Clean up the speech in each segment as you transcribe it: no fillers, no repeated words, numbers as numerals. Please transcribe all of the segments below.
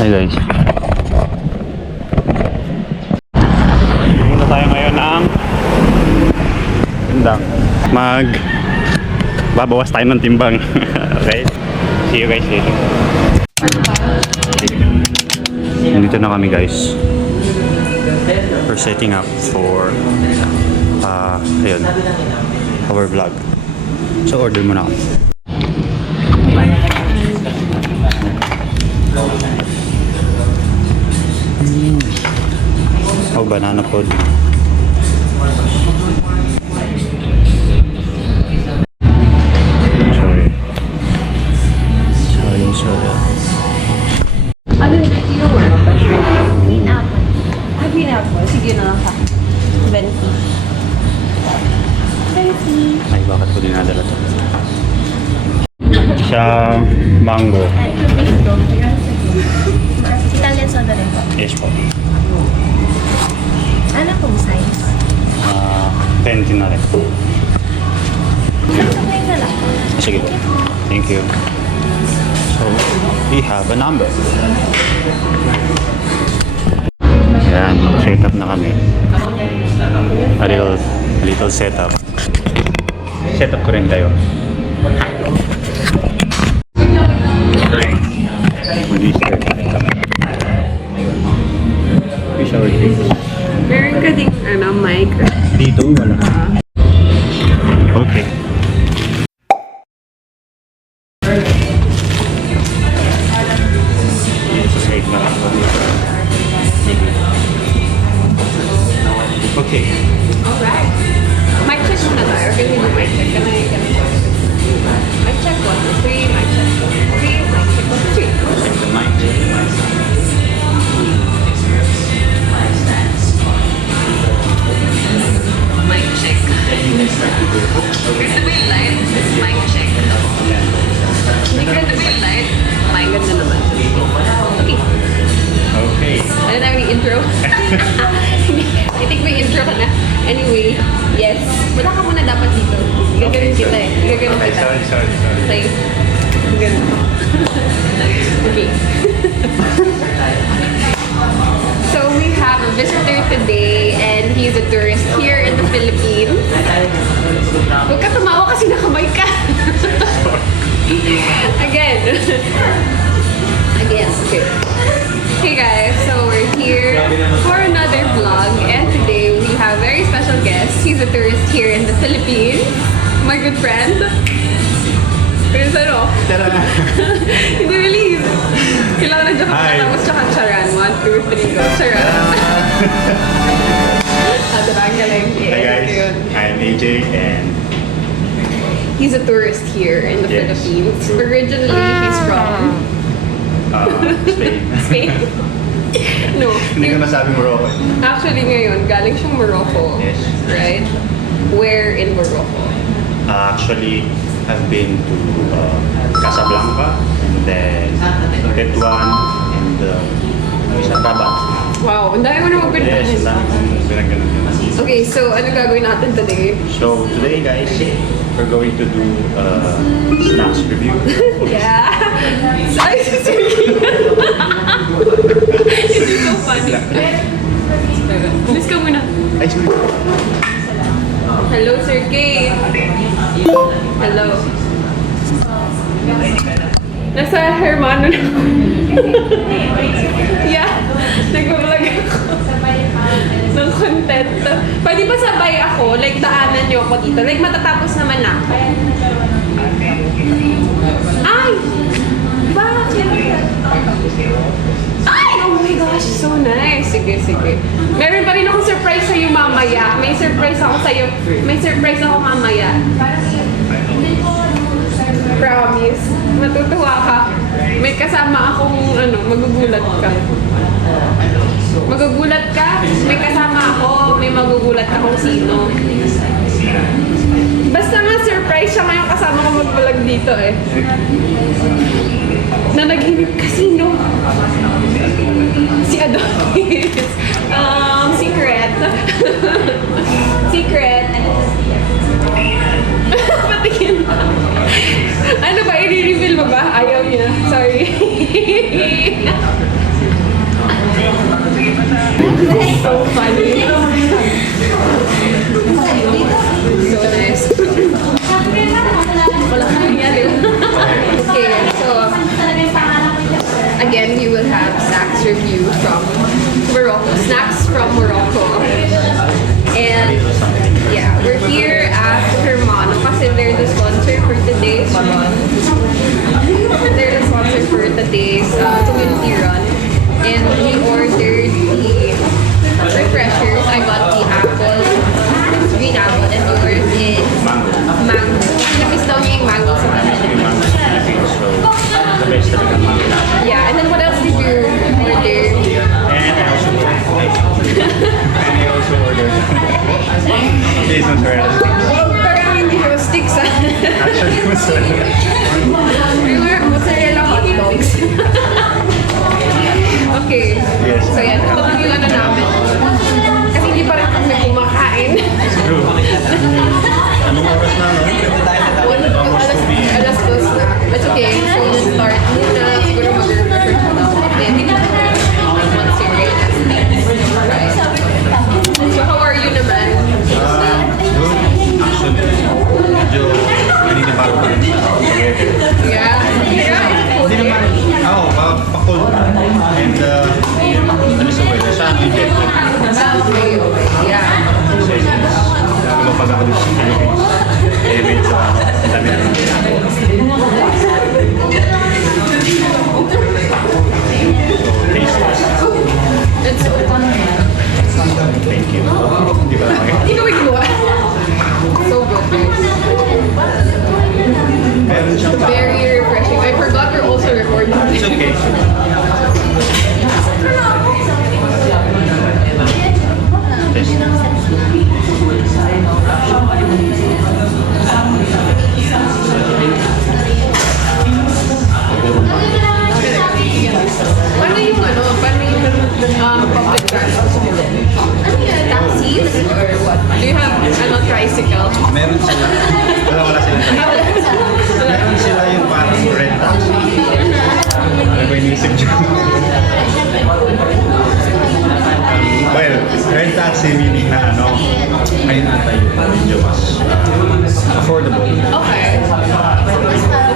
Hi guys. Punta tayo ngayon ng Indang. Babawas tayo ng timbang. Okay? See you guys later. Nandito na kami guys. We're setting up for ayun, our vlog. So order muna kami. Oh, banana pod. Sorry. Ano yung green apple? Green apple. Sige na lang pa. 20. Ay, bakit ko dinadala to? Siya mango. Italian soda rin po. Yes po. Ano pong size? 20 na rin. Sabay na lang. Sige po. Thank you. So, we have a number. Ayan, set up na kami. A little setup. Setup ko rin tayo. Fish our drinks. Meron ka ding mic. Dito, wala. Okay. Okay. Alright. Mic check muna tayo. Can we do mic check? Can I check? Mic check 1, 2, 3. Mic check 2, 3. Mic check 1, 2, 3. Mic check. Ganda ba yung light? Mic check. Hindi ganda ba yung light? Mic ganda naman. Okay. Okay. Ano na yung intro? I think may intro ka na. Anyway, yes. Wala ka muna dapat dito. Gaganon kita eh. Gaganon kita. Sorry. Say, ganun. Okay. So we have a visitor today and he's a tourist here in the Philippines. Huwag ka tumawa kasi nakamay ka. Again. Okay. Hey guys, so we're here for another vlog and today we have a very special guest. He's a tourist here in the Philippines. My good friend. Pero ano? Hindi release. Kailangan na dyan ka tapos tsaka charan. 1, 2, 3, go. Charan. Diba? Ang galing. Hi guys, I'm AJ and He's a tourist here in the Yes. Philippines. Originally, he's from Spain. Spain. No. Hindi ko nasabing Morocco. Actually, ngayon, galing siyang Morocco. Yes. Right? Where in Morocco? Actually, I've been to Casablanca and then Tetuan and Rabat. Wow, ang dami mo naman pinuntahan. Yes, ang dami kong pinagganon. Okay, so ano gagawin natin today? So today guys, we're going to do snacks review. Yeah. Ay, sorry. It's so funny. Please ka muna. Ice cream. Hello, Sir Kay. Hello. Nasa Hermano na. Yeah. Nag-vlog ako. Ng content. Pwede ba sabay ako? Like, daanan niyo ako dito. Like, matatapos naman ako. Ay! Bakit? Ay! Oh my gosh, so nice. Sige. Meron pa rin akong surprise sa'yo mamaya. May surprise ako sa'yo. May surprise ako mamaya. Promise. Matutuwa ka. May kasama akong magugulat ka. Magugulat ka? May kasama ako. May magugulat ka kung sino. Basta nga surprise siya ngayong kasama ko mag-vlog dito eh. Na naghinip kasino. Si Adonis. Secret. Secret. Patingin. Ano ba? I-reveal mo ba? Ayaw niya. Sorry. So funny. So nice. Wala ka nangyari. Okay, so again, we will have snacks review from Morocco. Snacks from Morocco. And yeah, we're here at Hermano kasi they're the sponsor for today's run. They're the sponsor for today's community run. And we ordered the refreshers. I got the apple, green apple, and yours is Mango. mango. Namiss daw niya yung mango sa kanila. Yung mango sa Philippines, so the best talaga mango natin. Yeah, and then what else did you order? And I also ordered these ones were Parang hindi sticks ah. actually mozzarella. Yung mga mozzarella hot dogs. Okay. Yes. So yan, ito lang yung ano namin. Kasi hindi pa rin kami kumakain. True. Anong oras na, no? Alas 2 na. It's okay. So we'll start muna. Siguro mag-refresh muna ako. Then, once you're ready, right. So how are you naman? Good. Actually, medyo naninibago pa rin sa weather. Yeah. Hindi naman, pa-cold na. And, ano sa weather? Sa amin, jet lag. Okay. Yeah. Kasi, lumapag ako dito sa Philippines. Eh, medyo, ang dami na ginagawa. So, tasteless. It's so fun. Thank you. Di ba lang Hindi ko ginawa. So good, guys. meron siyang Very refreshing. I forgot you're also recording. It's okay. Paano yung ano? Paano yung public transport? Ano yan? Taxis? Or what? Do you have tricycle? Meron sila. Wala silang tayo. Meron sila yung parang red taxi. Ano ba yung isip dyan? Well, red taxi meaning na ano, ayun ata yung medyo mas affordable. Okay.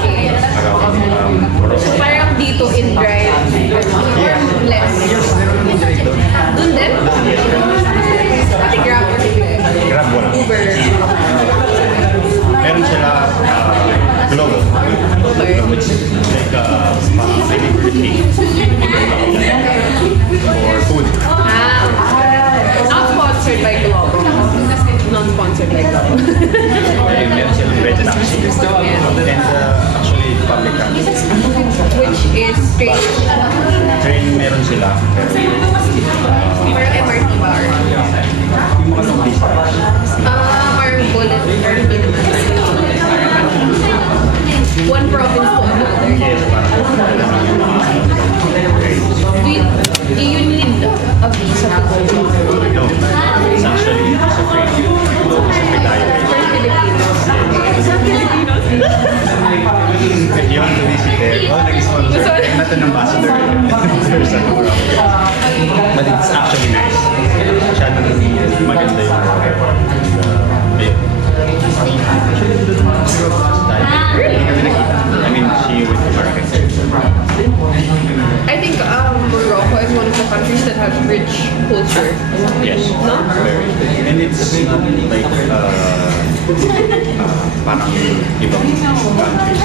Okay. Morocco. Parang dito in drive. Or less. Yes, meron naman direct doon. Doon din? Pati Grab or Grab wala. Uber. Meron sila Globo. Okay. Which is like parang delivery for food. Not sponsored by Globo. Not sponsored by Globo. Meron silang red taxi. And actually, public transport. Which is straight. Train meron sila. Parang MRT bar. Yung mga long distance. Parang bullet or hindi naman. One province to another. Yes, parang Do you need a visa to go? no. It's actually a free. It's a free tayo. For Filipinos. If you want to visit there, nag-sponsor. I'm not an ambassador. There's a but it's actually nice. Masyadong maganda yung Hindi kami nakita. I mean, she went to market. I think Morocco is one of the countries that has rich culture. Yes. No? Very. And it's not like parang ibang countries.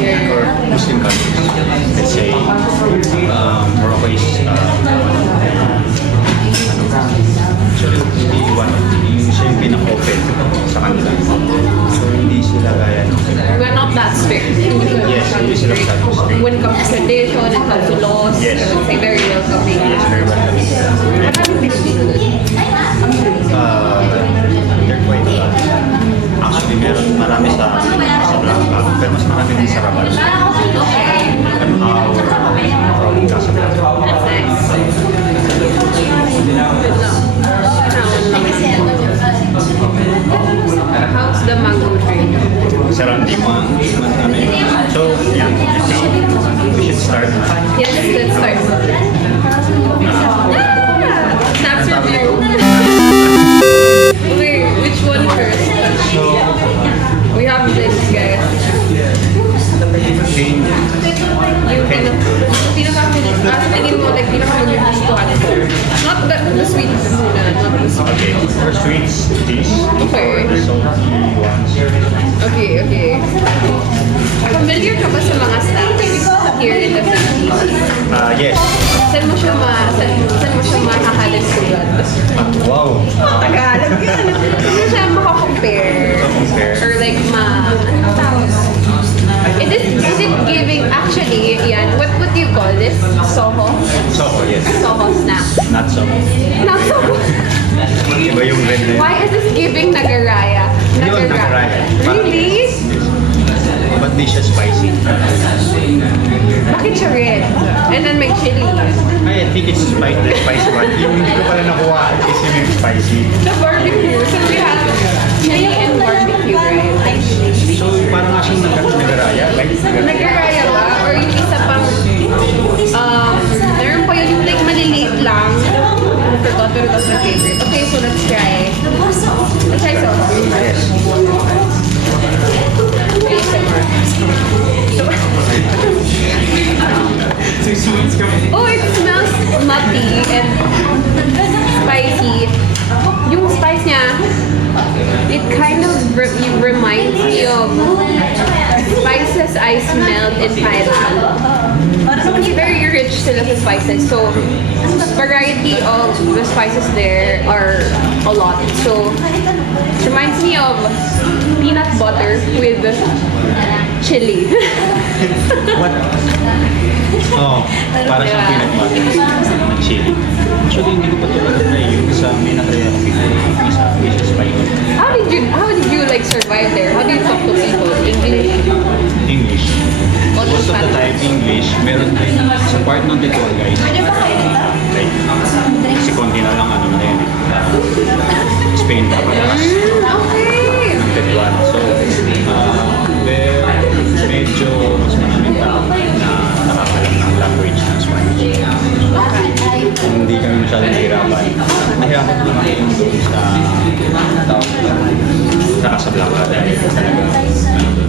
Yeah. Or Muslim countries. Let's say Morocco is actually hindi one yung siya yung pinaka-open sa kanila. So hindi sila gaya ng We're not that strict. Yes, hindi sila masyadong strict. When it comes to tradition, it comes to laws, Yes. I would say very welcoming. Yes, very welcoming. They're quite actually meron marami sa Blanca, pero mas marami din sa Rabat. Okay. From Casablanca. That's nice. How's the mango drink? Sarap di mo. So, yeah, we should start. Yes, let's start. like pinaka-magugustuhan ko. Not the sweet muna, not the sweet. Okay, for sweets, this. Okay. For the salty ones. Okay. Familiar ka ba sa mga snacks here in the Philippines? Yes. Saan mo siya makahalin sulat? Wow. Tagalog yan. Saan mo siya makakompare? Compare. Or like ano tawag? Is it giving, actually, yan, what would you call this? Soho? Soho, yes. Soho snack. Not Soho. Not Soho. Iba yung red na yun. Why is this giving Nagaraya? Yun, Nagaraya. Really? But di siya spicy. Bakit siya red? And then may chili. I think it's spicy, the spicy one. Yung hindi ko pala nakuha is yung spicy. The barbecue. So we have chili and barbecue, right? So parang nga siyang nagaraya. Like, Nagaraya ba? Or yung isa pang, meron pa yun yung like maliliit lang. I forgot, pero that's my favorite. Okay, so let's try. Let's try some. yes. ASMR. Oh, it smells nutty and spicy. Yung spice niya, it kind of reminds me of spices I smelled in Thailand. It's very rich sila sa spices. So, variety of the spices there are a lot. So, it reminds me of peanut butter with chili. What? Oh, para siyang Yeah. peanut butter. Chili. Actually, hindi ko pa ito alam na yung sa may nakaraya ko before. Isa spicy. How did you like survive there? How do you talk to people? English? English. What was Most of the time, English. Meron din sa part ng Detuan, guys. Like, si Conti na lang, ano na yun. Spain na patakas Okay. ng Detuan. So, medyo mas maraming tao na nakakalam ng language ng Spanish. Hindi kami masyadong nahirapan. Nahirapan ko naman yung doon sa tao sa Casablanca dahil talaga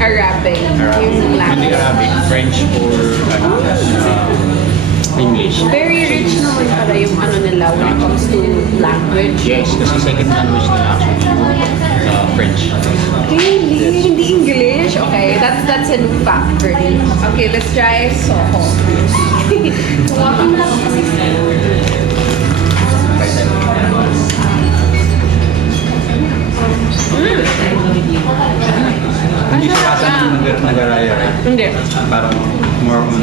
Arabic. Arabic. Yung Hindi language. Arabic, French or English. Very rich naman pala yung ano nila when it comes to language. Yes, kasi second language nila actually French. Really? Hindi English? Okay, that's a new fact for me. Okay, let's try Soho. Hindi siya kasa ng nagaraya, right? Hindi. Parang more on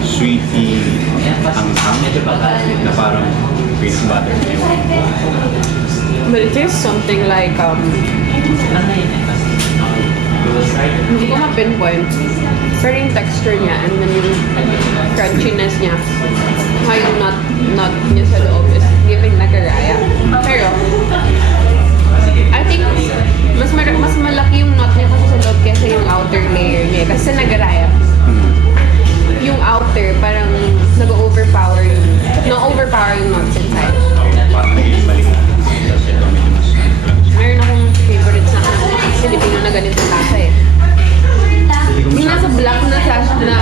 sweety na parang peanut butter. But it is something like, hindi ko ma-pinpoint. Pero yung texture niya and then yung crunchiness niya, yung nut niya sa loob is giving nagaraya. Pero, I think mas malaki yung nut niya kasi sa loob kaysa yung outer layer niya. Kasi sa nagaraya, yung outer parang nag-overpower yung nuts inside. Parang nagiging mali. Kasi ito medyo mas Meron akong favorite snack na Filipino na ganito lasa eh. hindi ko Yung nasa black na sash na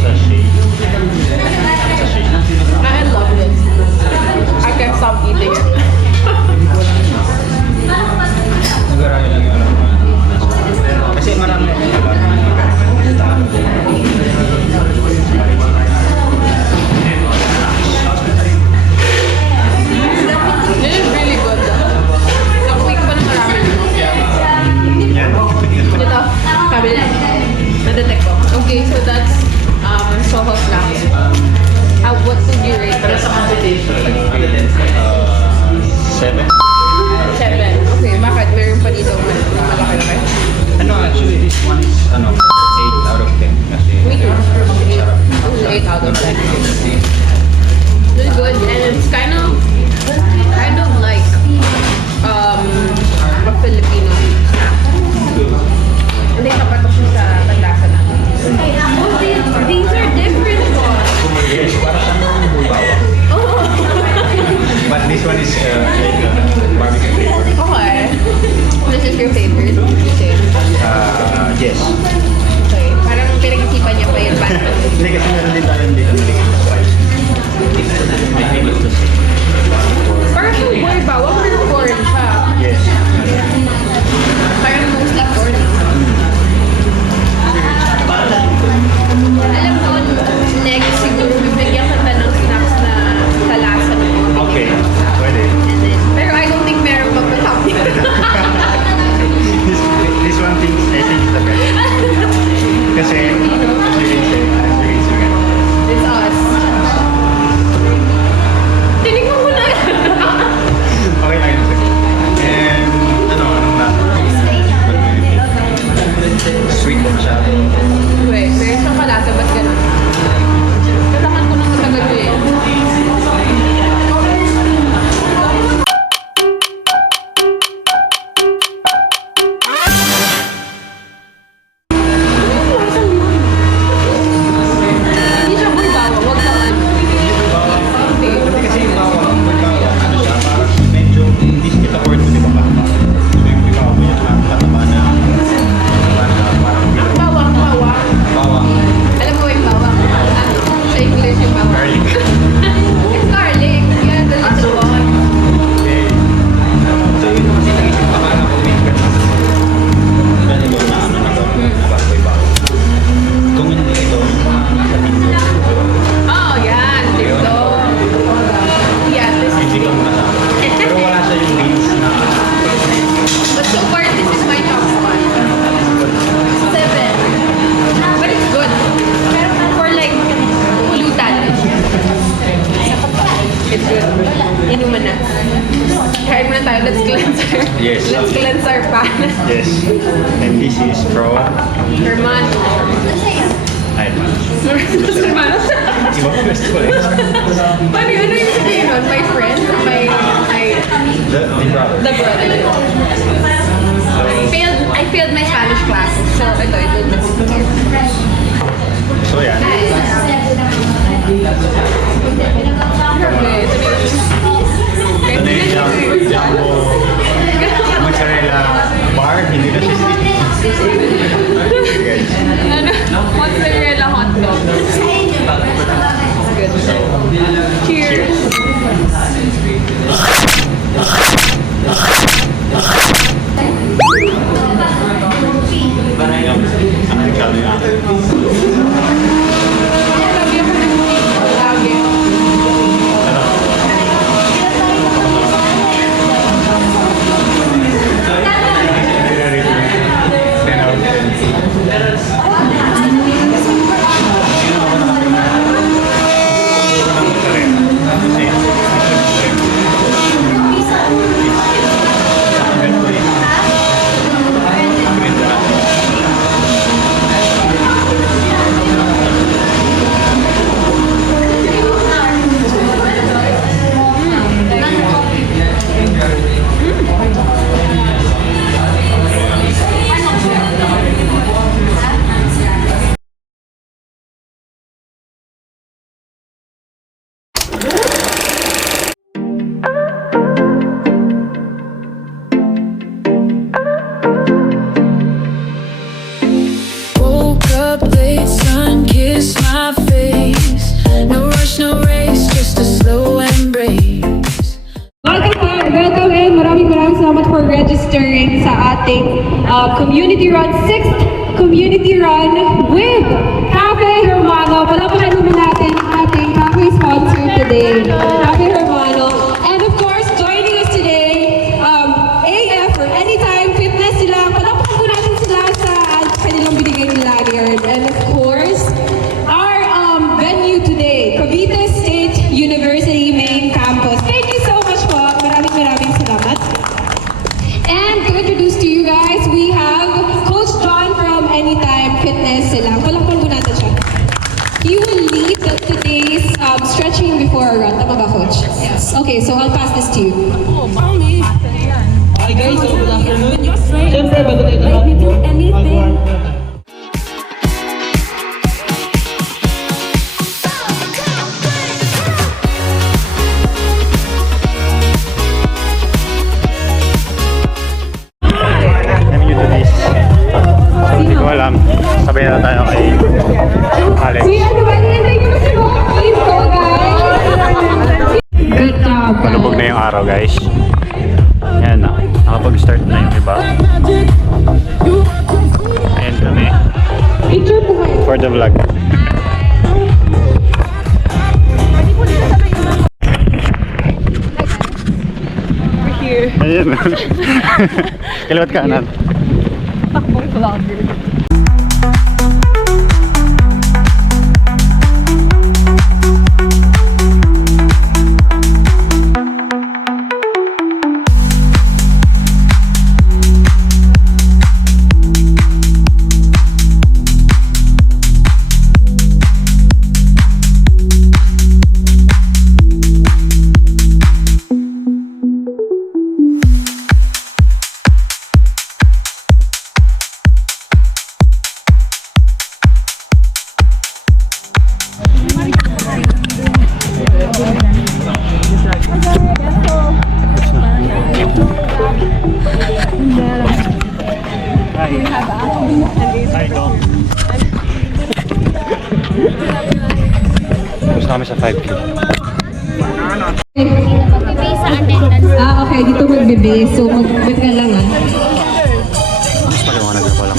sachet. I love this. I can't stop eating it. Nagaraya lang yung alam ko. Kasi marami akong alam. This is really good. Nakuwi ko pa ng marami nito. Yan. Ito, sabi niya. Na-detect ko. Okay, so that's Soho snacks. What would you rate this? 7. 7. Okay, bakit? Meron pa dito malaki-laki. Ano, actually, this one is 8 out of 10. Kasi Me too. sarap. 8 out of 10. It's good and it's kind of like a Filipino snack. Hindi kapatok siya sa tandasa natin. Oh, these are different ones. Yes, parang ano bubawa. Oh. But this one is like barbecue flavor. Okay. This is your favorite? Okay. Yes. Okay. Parang pinag-isipan niya pa yun. Hindi kasi meron din tayo dito na spice. I think it's the same. Parang yung boy ba? Wag mo yung corn siya. Yes. Parang mostly corn. Alam mo, next siguro bibigyan ka ng snacks na kalasa ng mga Okay, pwede. pero I don't think meron magpatap dito. This one thing, I think is the best. Kasi, as you can say, It's us. Tinig mo muna. okay lang yun. And, anong na? Sweet ba siya? Wait, meron siyang kalasa, ba't ganun? Kailangan ko nang matagal ko eh. Hindi siya bulbawa, wag lang ano. Hindi. Kasi yung bawang, ano siya, parang medyo, hindi siya word mo, di ba ba? So yung bawang mo yung pataba na, parang Ang bawang. bawang, Alam mo yung bawang? Ano? Sa English yung bawang. garlic. It's garlic. Yeah, the little one. Okay. So yun kasi naisip pa parang kung may ganun. Ganun yun na ano na to, baboy-baboy. Kung hindi ito, Oh, yan. Dito. Yeah, this is hindi ko masama. Pero wala siya yung beans na But so far, this is my top one. 7. But it's good. For like, pulutan. It's good. Inuman na. Kain muna tayo. Let's cleanse our... Yes. Let's cleanse our pan. yes. And this is from Herman. Ayman. Herman. Ibang restaurant. Paano yun? Ano yung sabihin nun? My friend? My... The brother. The brother. I failed my Spanish classes. So, ito. So yan. Okay, ito na yun. Ito na yung jumbo mozzarella bar. Hindi na siya sticky. Ano? Mozzarella hotdog. Good. Cheers. Ang masyado yun. Lagi ako nag-eat. Lagi. Woke up late, sun kissed my face. No rush, no race, just a slow embrace. Welcome in. Maraming salamat for registering sa ating community run, 6th community run with Cafe Hermano. Palapakan naman natin ang ating cafe sponsor today, Cafe Hermano. And of course, joining us today, AF or Anytime Fitness sila. Palapakan po natin sila sa kanilang binigay nila here. And of course, our venue today, Cavite State University Main Campus. Thank you so much po. Maraming salamat. And to introduce to you guys, we have Coach John from Anytime Fitness sila. Palakpan po natin siya. He will lead today's stretching before a run. Tama ba, Coach? Yes. Okay, so I'll pass this to you. Hi guys, so good afternoon. Siyempre, bago tayo lahat, I'm new to this. Hindi ko alam. Sabay na tayo kay Alex. See everybody, and thank you so much. Please go, guys. daw guys. Ayan na, nakapag-start na yung iba. Ayan kami. For the vlog. We're here. Ayan. Kaliwat kanan. Takbong vlogger. Hi, go. Tapos na kami sa 5K. Okay, dito magbe-base. So, mag-bet ka lang Mas paliwanag na pala.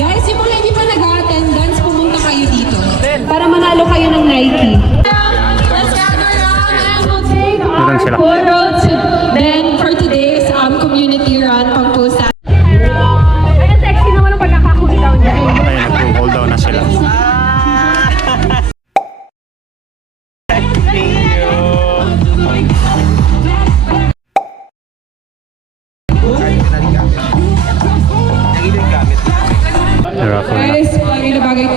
Guys, yung mga hindi pa nag-attendance, pumunta kayo dito. Para manalo kayo ng Nike. Meron sila. Then, for today's community run, pang-post Ayun, nag-hold down na sila. Raffle na. Guys, bagay na bagay.